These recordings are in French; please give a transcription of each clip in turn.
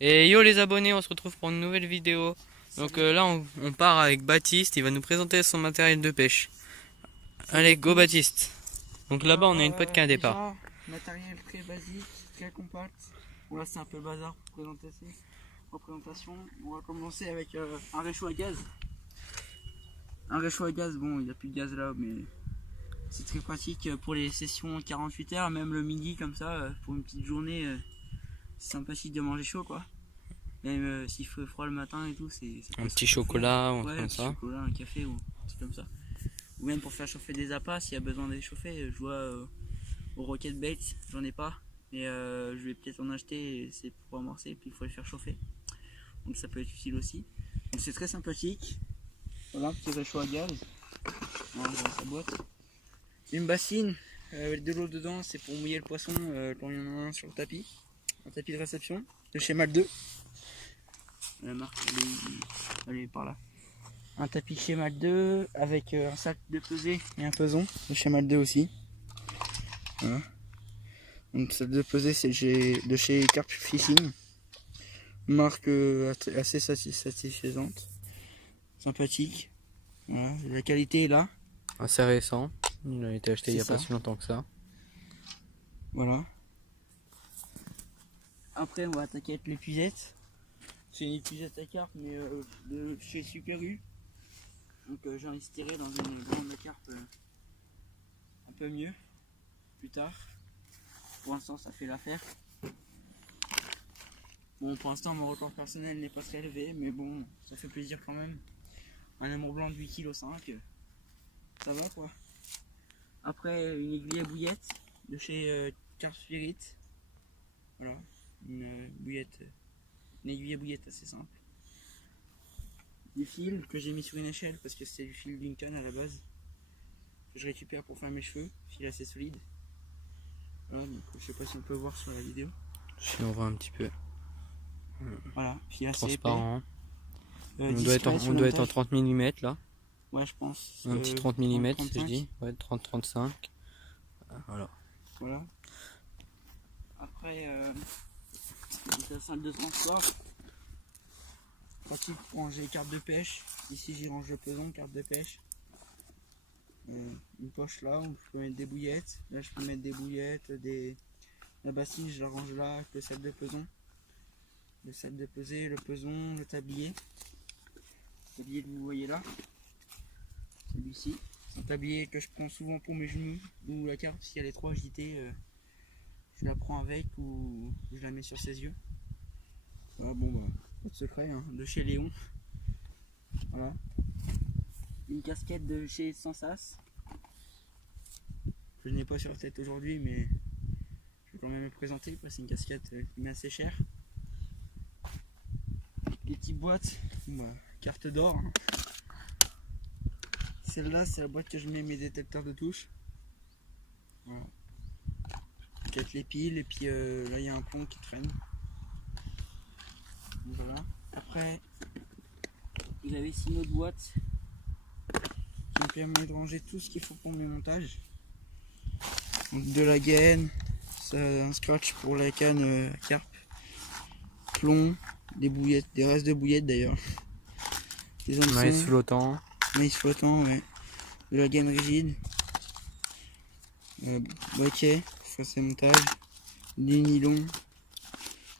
Et yo les abonnés, on se retrouve pour une nouvelle vidéo. Donc là on part avec Baptiste, il va nous présenter son matériel de pêche. Allez, go Baptiste. Donc là-bas on a une pote qui a un départ. Matériel très basique, très compact. Bon là c'est un peu le bazar pour présentation. On va commencer avec un réchaud à gaz. Un réchaud à gaz, bon il n'y a plus de gaz là, mais c'est très pratique pour les sessions 48 heures, même le midi comme ça, pour une petite journée. C'est sympathique de manger chaud quoi. Même s'il fait froid le matin et tout, c'est Un petit chocolat ou un truc comme ça. Chocolat, un café ou un truc comme ça. Ou même pour faire chauffer des appâts s'il y a besoin d'échauffer. Je vois au Rocket Baits, j'en ai pas. Mais je vais peut-être en acheter, c'est pour amorcer, puis il faut les faire chauffer. Donc ça peut être utile aussi. Donc c'est très sympathique. Voilà, un petit réchaud à gaz. Voilà, dans sa boîte. Une bassine avec de l'eau dedans, c'est pour mouiller le poisson quand il y en a un sur le tapis. Un tapis de réception de chez Mac 2. La marque elle est par là. Un tapis chez Mac 2 avec un sac de pesée et un peson de chez Mac 2 aussi. Voilà. Donc sac de pesée c'est de chez Carp Fishing. Marque assez satisfaisante. Sympathique. Voilà, la qualité est là. Assez récent, il a été acheté il n'y a pas si longtemps que ça. Voilà. Après on va attaquer avec l'épuisette. C'est une épuisette à carpe mais de chez Super U. Donc j'ai inspiré dans une grande carpe un peu mieux plus tard. Pour l'instant ça fait l'affaire. Bon pour l'instant mon record personnel n'est pas très élevé mais bon ça fait plaisir quand même. Un amour blanc de 8,5 kg, ça va quoi. Après une aiguille à bouillette de chez Carp Spirit. Voilà, une aiguille à bouillette assez simple. Des fils que j'ai mis sur une échelle parce que c'est du fil d'une canne à la base. Que je récupère pour faire mes cheveux, fil assez solide. Voilà, donc je sais pas si on peut voir sur la vidéo. Si on voit un petit peu. Voilà, fil assez transparent. épais. On doit être en 30 mm là. Ouais, je pense. Un petit 30 mm, 30, si je dis. Ouais, 30-35. Voilà. Voilà. Après, la salle de transport. Pratique pour ranger les cartes de pêche. Ici, j'y range le peson, carte de pêche. Une poche là où je peux mettre des bouillettes. Là, je peux mettre des bouillettes. La bassine, je la range là avec le sac de peson. Le sac de pesée, le peson, le tablier. Le tablier que vous voyez là. Celui-ci. C'est un tablier que je prends souvent pour mes genoux. Ou la carte, si elle est trop agitée, je la prends avec ou je la mets sur ses yeux. Voilà, bon bah, pas de secret, hein, de chez Léon. Voilà. Une casquette de chez Sensas. Que je n'ai pas sur la tête aujourd'hui, mais je vais quand même me présenter parce que c'est une casquette qui m'est assez chère. Des petites boîtes, bah, carte d'or. Hein. Celle-là, c'est la boîte que je mets mes détecteurs de touche. Voilà. Avec les piles, et puis là, il y a un pont qui traîne. Donc, voilà. Après, vous avez ici une autre boîte qui me permet de ranger tout ce qu'il faut pour mes montages. Donc, de la gaine, ça, un scratch pour la canne carpe, plomb, des bouillettes, des restes de bouillettes d'ailleurs. Des maïs flottant. Maïs flottant, ouais. De la gaine rigide. Baquet pour faire ses montages. Des nylons.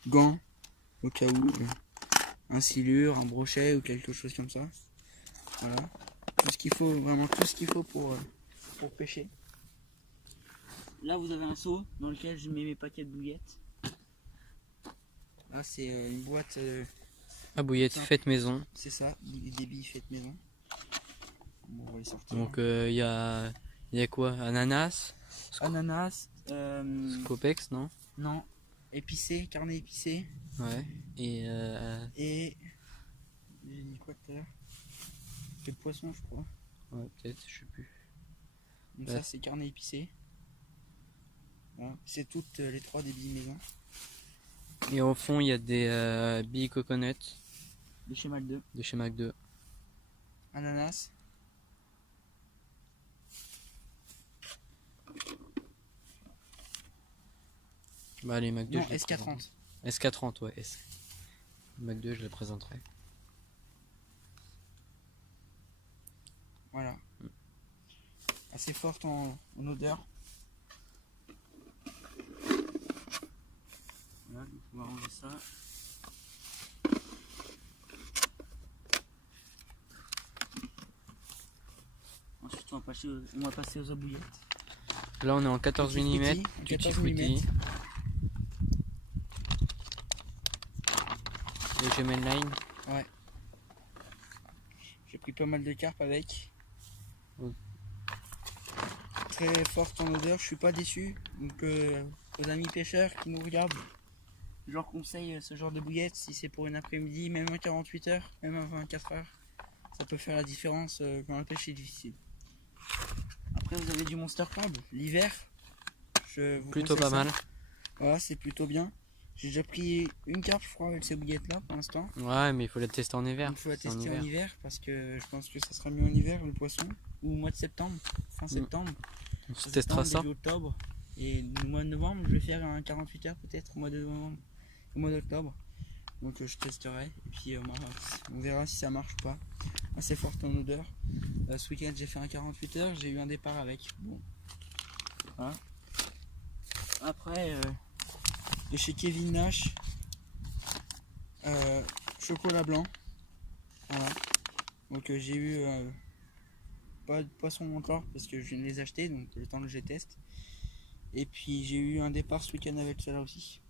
Gants au cas où. Un silure, un brochet ou quelque chose comme ça. Voilà. Tout ce qu'il faut, vraiment tout ce qu'il faut pour pêcher. Là vous avez un seau dans lequel je mets mes paquets de bouillettes. Là c'est une boîte à bouillettes faites maison. C'est ça, des billes faites maison. Bon, on va les sortir. Donc il y a quoi? Ananas, Scopex, non? Non, épicé, carnet épicé. Ouais. Et j'ai dit quoi tout à l'heure? C'est le poisson je crois. Ouais, peut-être, je sais plus. Donc ça c'est carnet épicé. Voilà. C'est toutes les trois des billes maison. Et au fond il y a des billes coconut. De chez Mac 2. De chez Mac 2. Ananas. Bah les Mac 2. Non, SK30. SK30, ouais. Mac 2, je le présenterai. Voilà. Assez forte en odeur. Voilà, donc on va ranger ça. Ensuite on va passer aux abouillettes. Là on est en 14 mm, Tutti Frutti. Le Gemini Line. Ouais. J'ai pris pas mal de carpes avec. Oui. Très forte en odeur, je suis pas déçu. Donc aux amis pêcheurs qui nous regardent, je leur conseille ce genre de bouillette si c'est pour une après-midi, même à 48 heures, même à 24 heures. Ça peut faire la différence quand la pêche est difficile. Après vous avez du Monster Crab, l'hiver. Je vous Plutôt conseille pas ça. mal. Voilà, c'est plutôt bien. J'ai déjà pris une carpe, je crois, avec ces bouillettes là pour l'instant. Ouais, mais il faut la tester en hiver. Il faut la tester en hiver parce que je pense que ça sera mieux en hiver le poisson. Ou au mois de septembre, fin septembre. On se testera ça. Début octobre. Et le mois de novembre, je vais faire un 48 heures peut-être au mois de novembre, au mois d'octobre. Donc je testerai et puis on verra si ça marche ou pas. Assez forte en odeur. Ce week-end j'ai fait un 48 heures, j'ai eu un départ avec. Bon. Voilà. Après, de chez Kevin Nash, chocolat blanc. Voilà. Donc j'ai eu pas de poisson encore parce que je viens de les acheter, donc le temps que je les teste. Et puis j'ai eu un départ ce week-end avec cela aussi.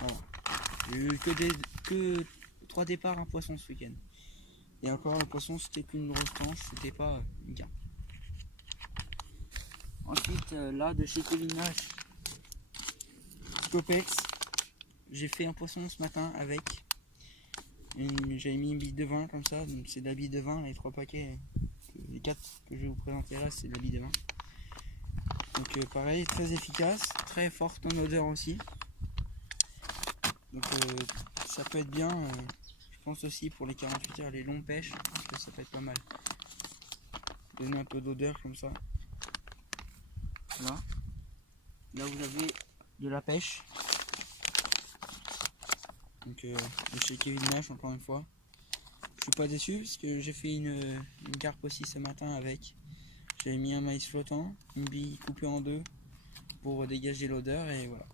Voilà. J'ai eu que 3 départs, un poisson ce week-end. Et encore le poisson c'était qu'une grosse tranche, c'était pas une carpe. Ensuite là de chez Kevin Nash, Scopex, j'ai fait un poisson ce matin avec. J'avais mis une bille de vin comme ça, donc c'est de la bille de vin, les 3 paquets, les 4 que je vais vous présenter là c'est de la bille de vin. Donc pareil, très efficace, très forte en odeur aussi. Donc ça peut être bien, je pense aussi pour les 48 heures, les longues pêches, parce que ça peut être pas mal. Donner un peu d'odeur comme ça. Voilà. Là vous avez de la pêche. Donc de chez Kevin Nash encore une fois. Je suis pas déçu parce que j'ai fait une carpe aussi ce matin avec. J'avais mis un maïs flottant, une bille coupée en deux pour dégager l'odeur et voilà.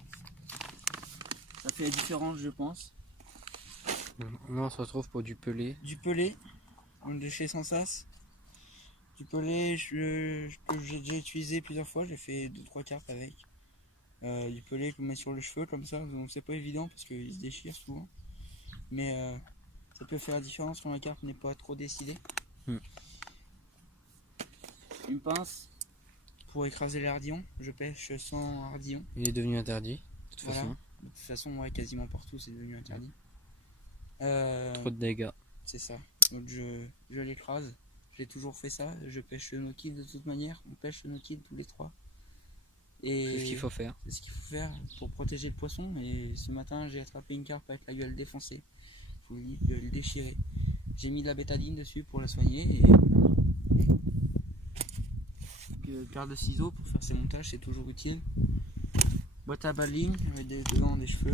Ça fait la différence je pense. Là on se retrouve pour du pelé. Du pelé, donc de chez Sensas. Du pelé que j'ai déjà utilisé plusieurs fois, j'ai fait 2-3 carpes avec. Du pelé qu'on met sur le cheveu comme ça, donc c'est pas évident parce qu'il se déchire souvent. Mais ça peut faire la différence quand la carpe n'est pas trop décidée. Une pince pour écraser les hardillons, je pêche sans hardillon. Il est devenu interdit, de toute Voilà. façon. De toute façon, ouais, quasiment partout c'est devenu interdit. Trop de dégâts. C'est ça, donc je l'écrase. J'ai toujours fait ça, je pêche le no-kill de toute manière, on pêche le no-kill tous les 3. C'est ce qu'il faut faire. C'est ce qu'il faut faire pour protéger le poisson. Et ce matin, j'ai attrapé une carpe avec la gueule défoncée. Je vous dis, gueule déchirée. J'ai mis de la bétadine dessus pour la soigner. Et paire de ciseaux pour faire ces montages, c'est toujours utile. Boîte à balling avec dedans des cheveux.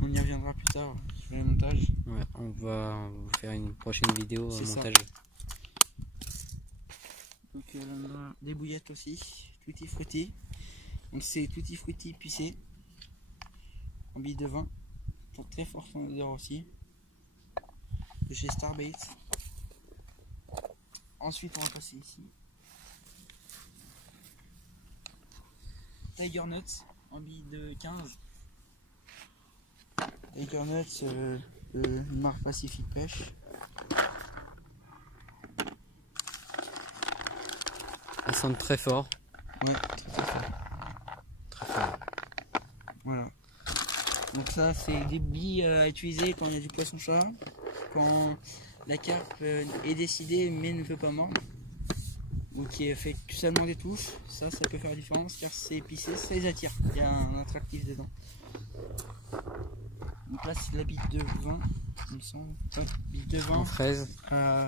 On y reviendra plus tard sur les montages. Ouais, on va vous faire une prochaine vidéo montage. Donc des bouillettes aussi, Tutti Frutti. Donc c'est Tutti Frutti pissé en bille de vin, très fort en odeur aussi, de chez Starbait. Ensuite on va passer ici. Tiger Nuts en bille de 15. Tiger Nuts, une marque Pacific Pêche. Ça sonne très fort. Ouais, très fort. Très fort. Voilà. Donc ça c'est des billes à utiliser quand il y a du poisson-chat, quand la carpe est décidée mais ne peut pas mordre, ou qui fait seulement des touches. Ça peut faire la différence car c'est épicé, ça les attire, il y a un attractif dedans. Donc là c'est de la bille de vin, il me semble. Ouais, bille de vin En fraise.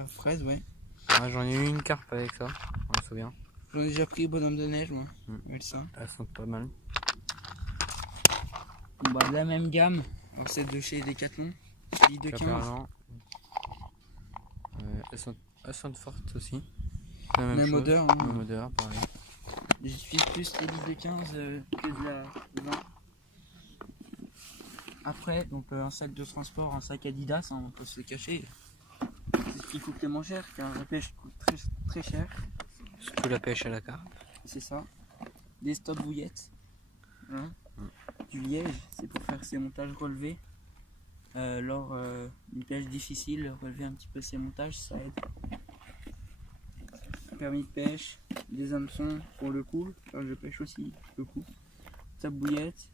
Fraise, ouais. Ouais, j'en ai eu une carpe avec ça, je me souviens. J'en ai déjà pris au bonhomme de neige, moi. Avec ça. Elles sont pas mal. Bon, bah, de la même gamme, alors c'est de chez Decathlon, lit de 15. Caperlan. Elles sont fortes aussi. C'est la même Même chose. odeur, hein. Même odeur, pareil. J'utilise plus les lits de 15 que de la 20. Après, donc un sac de transport, un sac Adidas, hein, on peut se le cacher. C'est ce qui coûte le moins cher, car la pêche coûte très cher. Surtout la pêche à la carpe. C'est ça. Des stop bouillettes. Hein. Du liège, c'est pour faire ses montages relevés. Lors d'une pêche difficile, relever un petit peu ses montages, ça aide. Permis de pêche, des hameçons pour le coup, car je pêche aussi le coup. Stop bouillette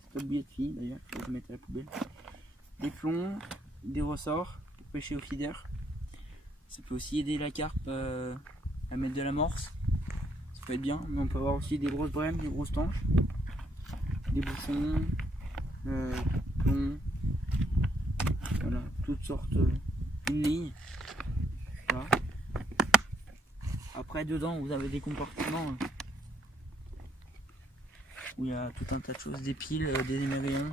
fille d'ailleurs, faut que je mette à la poubelle. Des plombs, des ressorts pour pêcher au feeder. Ça peut aussi aider la carpe à mettre de l'amorce. Ça peut être bien, mais on peut avoir aussi des grosses brèmes, des grosses tanches, des bouchons, plombs, voilà, toutes sortes, une ligne. Voilà. Après dedans vous avez des compartiments où il y a tout un tas de choses, des piles, des émerillons,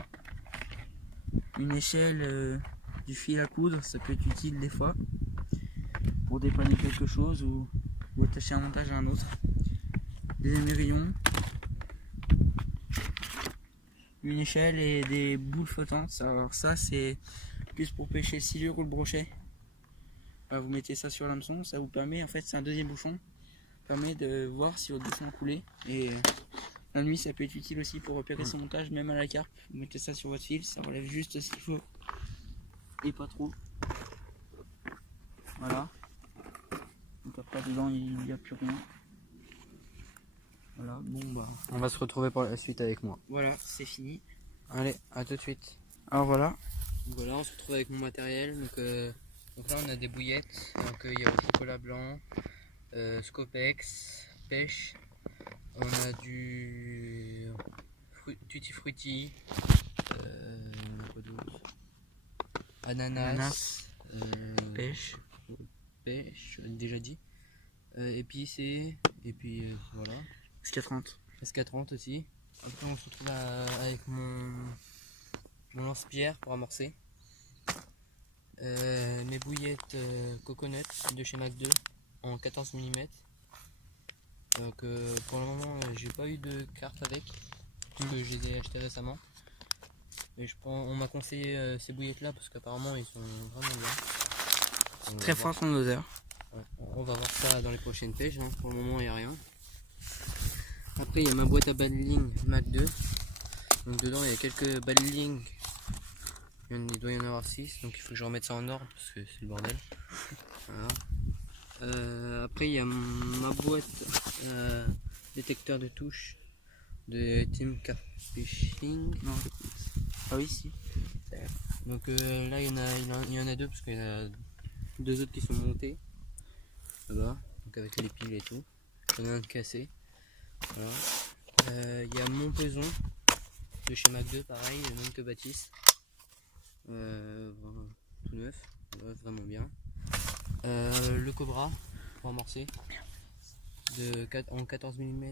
une échelle, du fil à coudre, ça peut être utile des fois pour dépanner quelque chose ou attacher un montage à un autre. Des émerillons, une échelle et des boules flottantes. Alors ça c'est plus pour pêcher le silure ou le brochet. Vous mettez ça sur l'hameçon, ça vous permet, en fait c'est un deuxième bouchon, permet de voir si votre bouchon a coulé. Et la nuit ça peut être utile aussi pour repérer son montage, même à la carpe. Vous mettez ça sur votre fil, ça relève juste ce qu'il faut et pas trop. Voilà. Donc après dedans il n'y a plus rien. Voilà, bon bah. On va se retrouver pour la suite avec moi. Voilà, c'est fini. Allez, à tout de suite. Alors voilà. Voilà, on se retrouve avec mon matériel. Donc là, on a des bouillettes. Donc il y a aussi cola blanc, Scopex, pêche. On a du tutti frutti, quoi d'autre, ananas, Pêche. pêche, déjà dit, épicé, et puis voilà. SK30. SK30 aussi. Après, on se retrouve avec mon lance-pierre pour amorcer. Mes bouillettes coconut de chez Mac 2 en 14 mm. Donc pour le moment j'ai pas eu de carte avec parce que je les ai achetées récemment. Mais on m'a conseillé ces bouillettes là parce qu'apparemment ils sont vraiment bien. Très fort son odeur. Ouais, on va voir ça dans les prochaines pêches, hein. Pour le moment il n'y a rien. Après il y a ma boîte à battling Mac 2. Donc dedans il y a quelques battling. Il doit y en avoir 6, donc il faut que je remette ça en ordre parce que c'est le bordel. Voilà. Après il y a ma boîte détecteur de touche de Team Carp Fishing. Non. Ah oui si. Donc là il y en a deux parce qu'il y en a deux autres qui sont montés là-bas, donc avec les piles et tout. Il y en a un de cassé. Voilà. Il y a mon peson de chez Mac 2, pareil, le même que Baptiste. Tout neuf, vraiment bien. Le Cobra pour amorcer en 14 mm,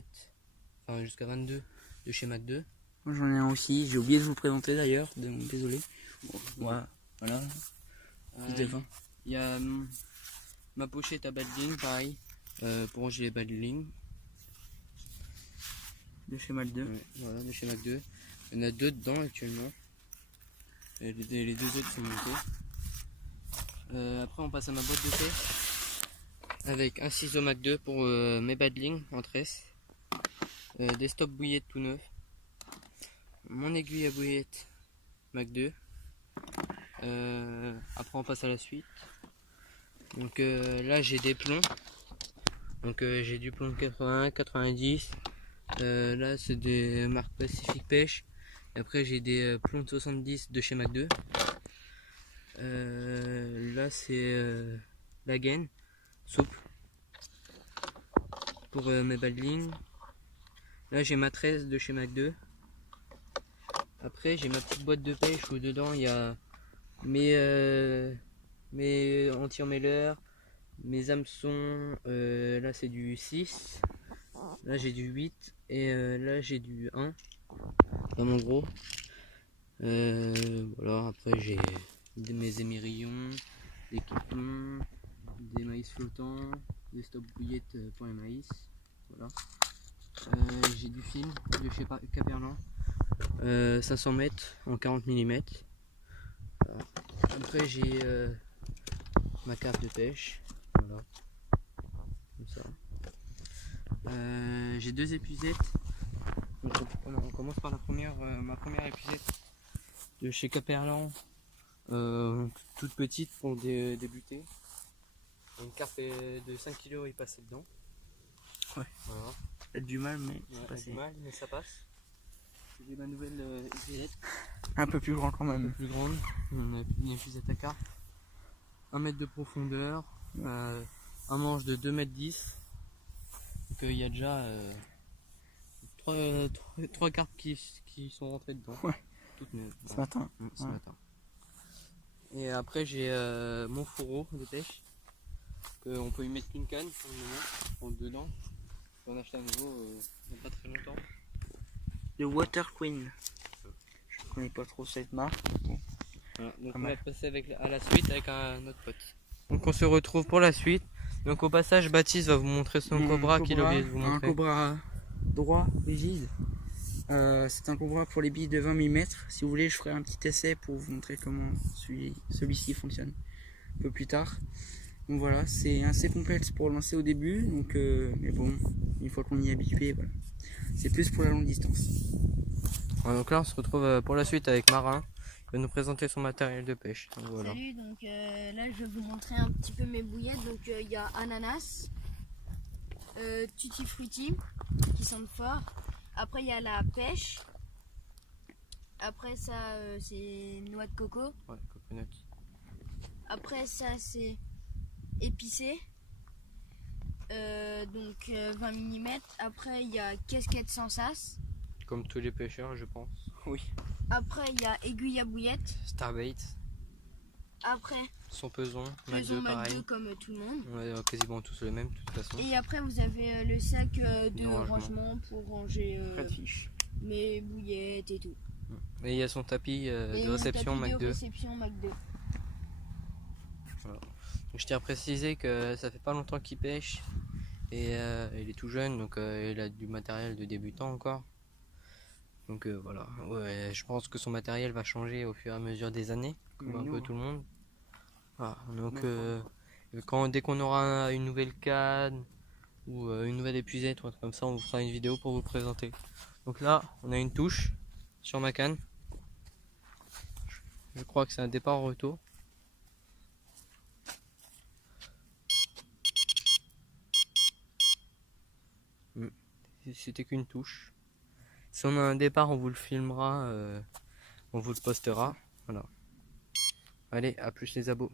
enfin jusqu'à 22 de chez Mac 2. Moi j'en ai un aussi, j'ai oublié de vous présenter d'ailleurs, désolé. Voilà. Il y a ma pochette à battling, pareil, pour ranger les battling. De chez Mac 2. Ouais, voilà, de chez Mac 2. Il y en a deux dedans actuellement. Et les deux autres sont montés. Après on passe à ma boîte de pêche avec un ciseau Mac 2 pour mes battling en tresse, des stop bouillettes tout neufs, mon aiguille à bouillette Mac 2. Après on passe à la suite. Donc là j'ai des plombs. Donc j'ai du plomb 80, 90. Là c'est des marques Pacific Pêche. Et après j'ai des plombs 70 de chez Mac 2. Là c'est la gaine souple pour mes battling. Là j'ai ma 13 de chez Mac 2. Après j'ai ma petite boîte de pêche où dedans il y a mes anti-emmêleurs, mes hameçons. Là c'est du 6, là j'ai du 8 et là j'ai du 1, vraiment gros. Voilà, après j'ai mes émerillons, des quittons, des maïs flottants, des stop bouillettes pour les maïs. Voilà. J'ai du film de chez Caperlan, 500 mètres en 40 mm. Voilà. Après j'ai ma carte de pêche, voilà, comme ça. J'ai deux épuisettes. Donc, on commence par ma première épuisette de chez Caperlan, toute petite pour débuter. Une carpe de 5 kg est passée dedans. Ouais. Voilà. Peut-être du mal, mais Ouais, c'est passé. du mal, mais ça passe. J'ai ma nouvelle épuisette, Un peu plus grand quand un peu même. plus grande, une épuisette à carpe, 1 mètre de profondeur, un manche de 2,10 m. Donc il y a déjà 3 carpes qui sont rentrées dedans. Ouais. Toutes neuves. Ce matin. Ce Ouais. matin. Et après j'ai mon fourreau de pêche. On peut y mettre qu'une canne pour le moment, dedans. On a acheté un nouveau il n'y a pas très longtemps. Le Water Queen. Je connais pas trop cette marque. Bon. Voilà, donc Pas on mal. va passer à la suite avec un autre pote. Donc on se retrouve pour la suite. Donc au passage, Baptiste va vous montrer son cobra qu'il a oublié de vous Un montrer. cobra droit, rigide. C'est un cobra pour les billes de 20 mm. Si vous voulez, je ferai un petit essai pour vous montrer comment celui-ci fonctionne un peu plus tard. Donc voilà, c'est assez complexe pour lancer au début, donc mais bon, une fois qu'on y est habitué, voilà. C'est plus pour la longue distance. Ouais, donc là on se retrouve pour la suite avec Marin. Il va nous présenter son matériel de pêche. Donc, voilà. Salut, donc là je vais vous montrer un petit peu mes bouillettes. Donc il y a ananas, tutti frutti qui sentent fort. Après il y a la pêche. Après ça c'est noix de coco. Ouais, coconut. Après ça c'est épicé. Donc 20 mm. Après il y a casquette sans sas. Comme tous les pêcheurs, je pense. Oui. Après il y a aiguille à bouillette. Starbait, Après son peson, faisons MAC2 pareil. MAC2 comme tout le monde. On a quasiment tous le même de toute façon. Et après vous avez le sac de De rangement. rangement pour ranger Fiche. mes bouillettes et tout. Et il y a son tapis Et de mon réception tapis de MAC2. réception MAC2. Voilà. Donc, je tiens à préciser que ça fait pas longtemps qu'il pêche et il est tout jeune, donc il a du matériel de débutant encore. Donc voilà, ouais, je pense que son matériel va changer au fur et à mesure des années, comme un peu tout le monde. Voilà, donc dès qu'on aura une nouvelle canne ou une nouvelle épuisette ou un truc comme ça, on vous fera une vidéo pour vous le présenter. Donc là, on a une touche sur ma canne. Je crois que c'est un départ au retour. C'était qu'une touche. Si on a un départ, on vous le filmera, on vous le postera. Voilà. Allez, à plus les abos.